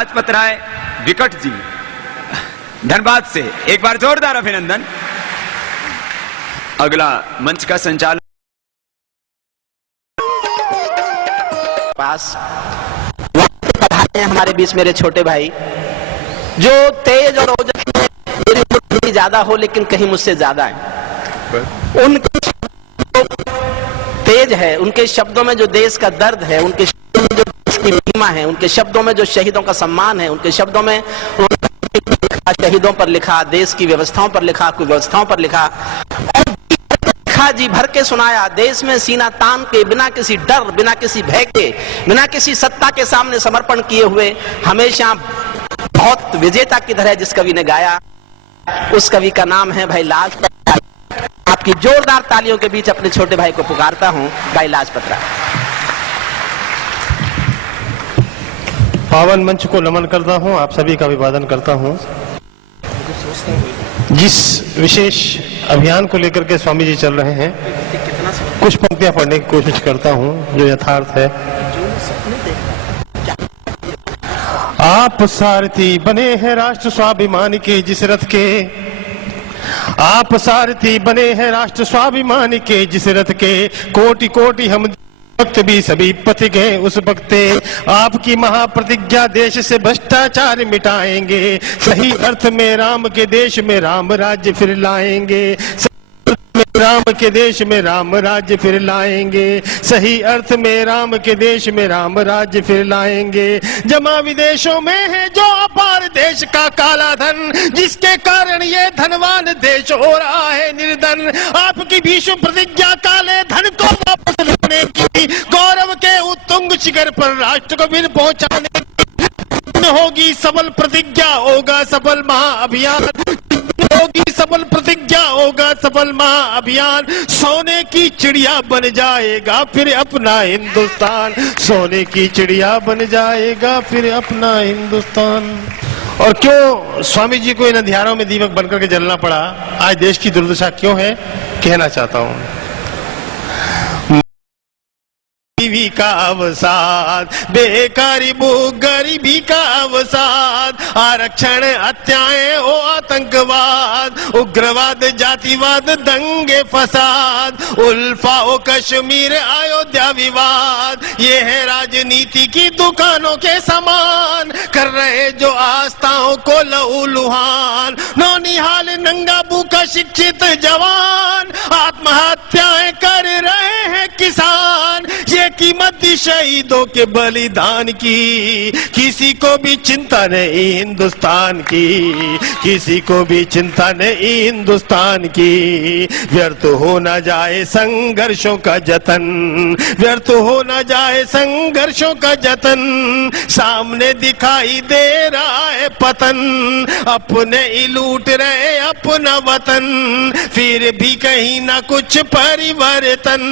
लाजपत राय विकट जी धनबाद से एक बार जोरदार अभिनंदन। अगला मंच का संचालन पास हैं हमारे बीच मेरे छोटे भाई जो तेज और ओजस में मेरी उम्र थोड़ी ज्यादा हो लेकिन कहीं मुझसे ज्यादा है। उनके तेज है, उनके शब्दों में जो देश का दर्द है, उनके शब्दों में जो देश की महिमा है, उनके शब्दों में जो शहीदों का सम्मान है, उनके शब्दों में शहीदों पर लिखा, देश की व्यवस्थाओं पर लिखा, कुव्यवस्थाओं पर लिखा और लिखा, जी भर के सुनाया। देश में सीना तान के, बिना किसी डर, बिना किसी भय के, बिना किसी सत्ता के सामने समर्पण किए हुए हमेशा बहुत विजेता की तरह जिस कवि ने गाया, उस कवि का नाम है भाई लाजपत राय। आपकी जोरदार तालियों के बीच अपने छोटे भाई को पुकारता हूं, भाई लाजपत राय। पावन मंच को नमन करता हूं, आप सभी का अभिवादन करता हूं। जिस विशेष अभियान को लेकर के स्वामी जी चल रहे हैं, कुछ पंक्तियां पढ़ने की कोशिश करता हूं जो यथार्थ है। आप सारथी बने हैं राष्ट्र स्वाभिमान के जिस रथ के, आप सारथी बने हैं राष्ट्र स्वाभिमान के जिस रथ के, कोटि कोटि हम भक्त भी सभी पथिक हैं उस भक्ते। आपकी महाप्रतिज्ञा देश से भ्रष्टाचार मिटाएंगे, सही अर्थ में राम के देश में राम राज्य फिर लाएंगे, राम के देश में राम राज्य फिर लाएंगे, सही अर्थ में राम के देश में राम राज्य फिर लाएंगे। जमा विदेशों में है जो अपार देश का काला धन, जिसके कारण ये धनवान देश हो रहा है निर्धन। आपकी भीष्म प्रतिज्ञा काले धन को वापस लेने की, गौरव के उत्तुंग शिखर पर राष्ट्र को फिर पहुंचाने की होगी सफल प्रतिज्ञा, होगा सफल महाअभियान, होगी सफल प्रतिज्ञा, होगा सफल महाअभियान। सोने की चिड़िया बन जाएगा फिर अपना हिंदुस्तान, सोने की चिड़िया बन जाएगा फिर अपना हिंदुस्तान। और क्यों स्वामी जी को इन अंधियारों में दीपक बनकर के जलना पड़ा, आज देश की दुर्दशा क्यों है, कहना चाहता हूं। गरीबी का अवसाद, बेकारी भूख गरीबी का अवसाद, आरक्षण हत्याएं ओ आतंकवाद, उग्रवाद जातिवाद दंगे फसाद, उल्फा ओ कश्मीर अयोध्या विवाद, ये है राजनीति की दुकानों के समान, कर रहे जो आस्थाओं को लहूलुहान। नौनिहाल नंगा भूखा शिक्षित जवान, आत्महत्याएं कर रहे हैं किसान, ये कीमत दी शहीदों के बलिदान की, किसी को भी चिंता नहीं हिंदुस्तान की, किसी को भी चिंता नहीं हिंदुस्तान की। व्यर्थ हो न जाए संघर्षों का जतन, व्यर्थ हो न जाए संघर्षों का जतन, सामने दिखाई दे रहा है पतन, अपने ही लूट रहे अपना वतन, फिर भी कहीं ना कुछ परिवर्तन।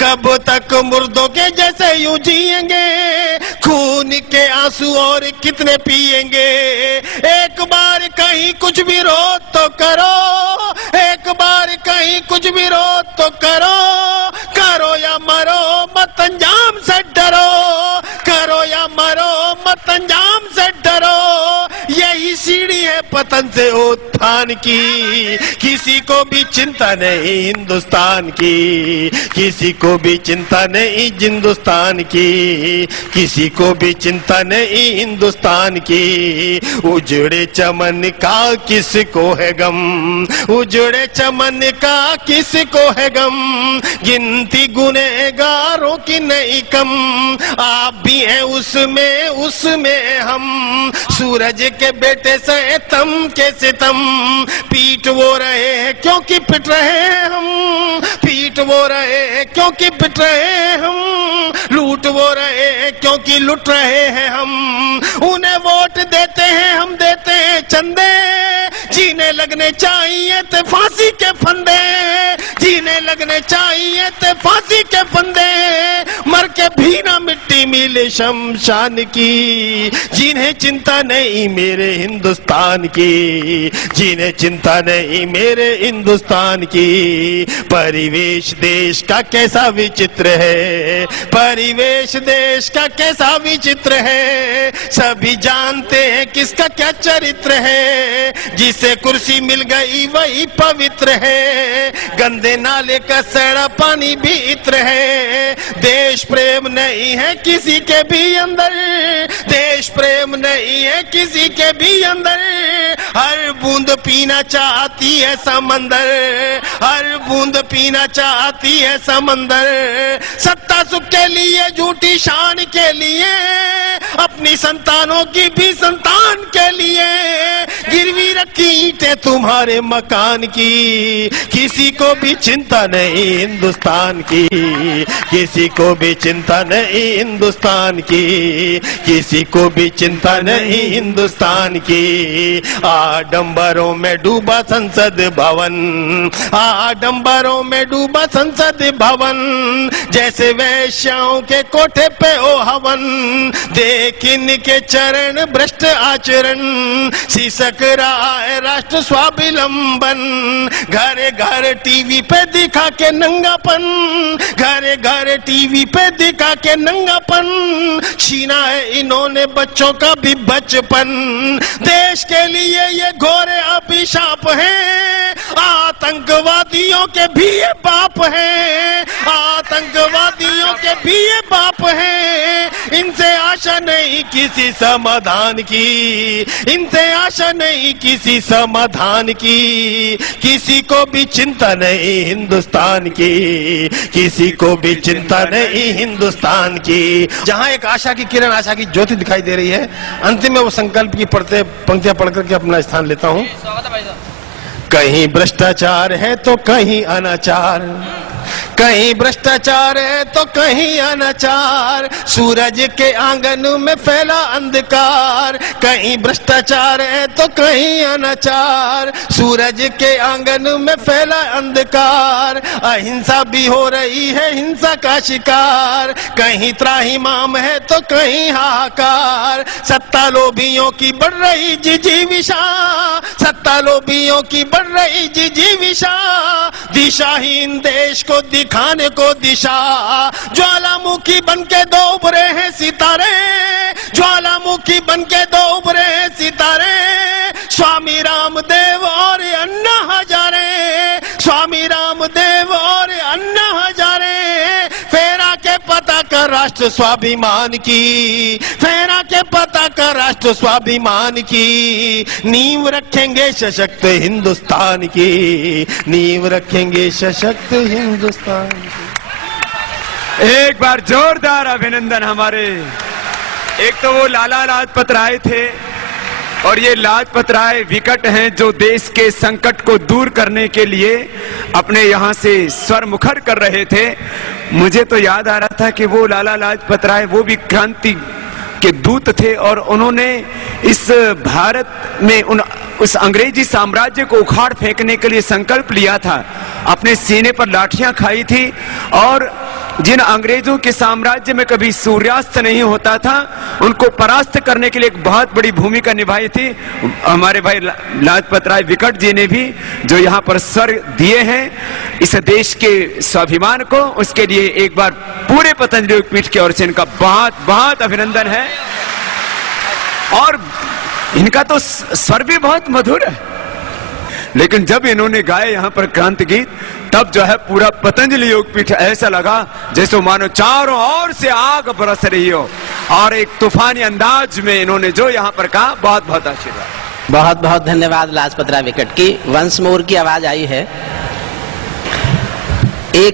कब तक मुर्दों के जैसे यूं जिएंगे, खून के आंसू और कितने पिएंगे। एक बार कहीं कुछ विरोध तो करो, एक बार कहीं कुछ विरोध तो करो, करो या मरो मत अंजाम से डरो, करो या मरो मत अंजाम से डरो। यही सीढ़ी है पतन से उत्थान की, किसी को भी चिंता नहीं हिंदुस्तान की, किसी को भी चिंता नहीं हिंदुस्तान की, किसी को भी चिंता नहीं हिंदुस्तान की। उजड़े चमन का किसको है गम, उजड़े चमन का किसको है गम, गिनती गुनहगारों की नहीं कम, आप भी हैं उसमें उसमें हम, सूरज के बेटे से तम के सितम, पीट वो रहे हैं क्योंकि पिट रहे हैं हम, पीट वो रहे हैं क्योंकि पिट रहे हैं हम, लूट वो रहे हैं क्योंकि लुट रहे हैं हम। उन्हें वोट देते हैं हम देते हैं चंदे, जीने लगने चाहिए थे फांसी के फंदे, जीने लगने चाहिए थे फांसी के फंदे, मर के भी ना मिट्टी मुक्ति मिले शमशान की, जिन्हें चिंता नहीं मेरे हिंदुस्तान की, जिन्हें चिंता नहीं मेरे हिंदुस्तान की। परिवेश देश का कैसा विचित्र है, परिवेश देश का कैसा विचित्र है, सभी जानते हैं किसका क्या चरित्र है, जिसे कुर्सी मिल गई वही पवित्र है, गंदे नाले का सड़ा पानी भी इत्र है। देश प्रेम नहीं है किसी के भी अंदर, देश प्रेम नहीं है किसी के भी अंदर, हर बूंद पीना चाहती है समंदर, हर बूंद पीना चाहती है समंदर। सत्ता सुख के लिए, झूठी शान के लिए, अपनी संतानों की भी संतान के लिए, गिरवी रखी ईंटें तुम्हारे मकान की, किसी को भी चिंता नहीं हिंदुस्तान की, किसी को भी चिंता नहीं हिंदुस्तान की, किसी को भी चिंता नहीं हिंदुस्तान की। आडंबरों में डूबा संसद भवन, आडंबरों में डूबा संसद भवन, जैसे वैश्याओं के कोठे पे ओ हवन, देख इनके चरण भ्रष्ट आचरण, शीसक रहा है राष्ट्र स्वाभिलंबन। घरे घर टीवी पे दिखा के नंगापन, घरे घर टीवी पे दिखा के नंगापन, छीना है इन्होंने बच्चों का भी बचपन। देश के लिए ये घोर अभिशाप है, आतंकवादियों के भी ये बाप है, आतंकवादियों के भी ये बाप है। इनसे आशा नहीं किसी समाधान की, इनसे आशा नहीं किसी समाधान की, किसी को भी चिंता नहीं हिंदुस्तान की, किसी को भी चिंता नहीं हिंदुस्तान की। जहां एक आशा की किरण, आशा की ज्योति दिखाई दे रही है, अंतिम में वो संकल्प की पढ़ते पंक्तियां पढ़ करके अपना स्थान लेता हूं। कहीं भ्रष्टाचार है तो कहीं अनाचार, कहीं भ्रष्टाचार है तो कहीं अनाचार, सूरज के आंगन में फैला अंधकार, कहीं भ्रष्टाचार है तो कहीं अनाचार, सूरज के आंगन में फैला अंधकार। अहिंसा भी हो रही है हिंसा का शिकार, कहीं त्राहिमाम है तो कहीं हाहाकार, सत्ता लोभियों की बढ़ रही जिजीविषा, सत्ता लोभियों की बढ़ रही जिजीविषा, दिशाहीन देश को दिखाने को दिशा। ज्वालामुखी बनके दो उभरे हैं सितारे, ज्वालामुखी बनके दो उभरे हैं सितारे, स्वामी रामदेव और अन्ना हजारे, स्वामी रामदेव और अन्ना हजारे। फेरा के पता कर राष्ट्र स्वाभिमान की, फेरा के पता कर राष्ट्र स्वाभिमान की, नींव रखेंगे सशक्त हिंदुस्तान की, नींव रखेंगे सशक्त हिंदुस्तान की। एक बार जोरदार अभिनंदन हमारे, एक तो वो लाला लाजपत राय थे, और ये लाजपत राय विकट हैं जो देश के संकट को दूर करने के लिए अपने यहाँ से स्वर मुखर कर रहे थे। मुझे तो याद आ रहा था कि वो लाला लाजपत राय वो भी क्रांति के दूत थे, और उन्होंने इस भारत में उस अंग्रेजी साम्राज्य को उखाड़ फेंकने के लिए संकल्प लिया था, अपने सीने पर लाठियां खाई थी, और जिन अंग्रेजों के साम्राज्य में कभी सूर्यास्त नहीं होता था, उनको परास्त करने के लिए एक बहुत बड़ी भूमिका निभाई थी हमारे भाई लाजपत राय विकट जी ने भी, जो यहाँ पर स्वर दिए हैं इस देश के स्वाभिमान को। उसके लिए एक बार पूरे पतंजलि पीठ की ओर से इनका बहुत बहुत अभिनंदन है। और इनका तो स्वर भी बहुत मधुर है, लेकिन जब इन्होंने गाए यहाँ पर क्रांति गीत, तब जो है पूरा पतंजलि योगपीठ ऐसा लगा जैसे मानो चारों ओर से आग बरस रही हो, और एक तूफानी अंदाज में इन्होंने जो यहाँ पर कहा, बहुत बहुत आशीर्वाद। बहुत बहुत धन्यवाद लाजपत राय विकट की। वंस मोर की आवाज आई है। एक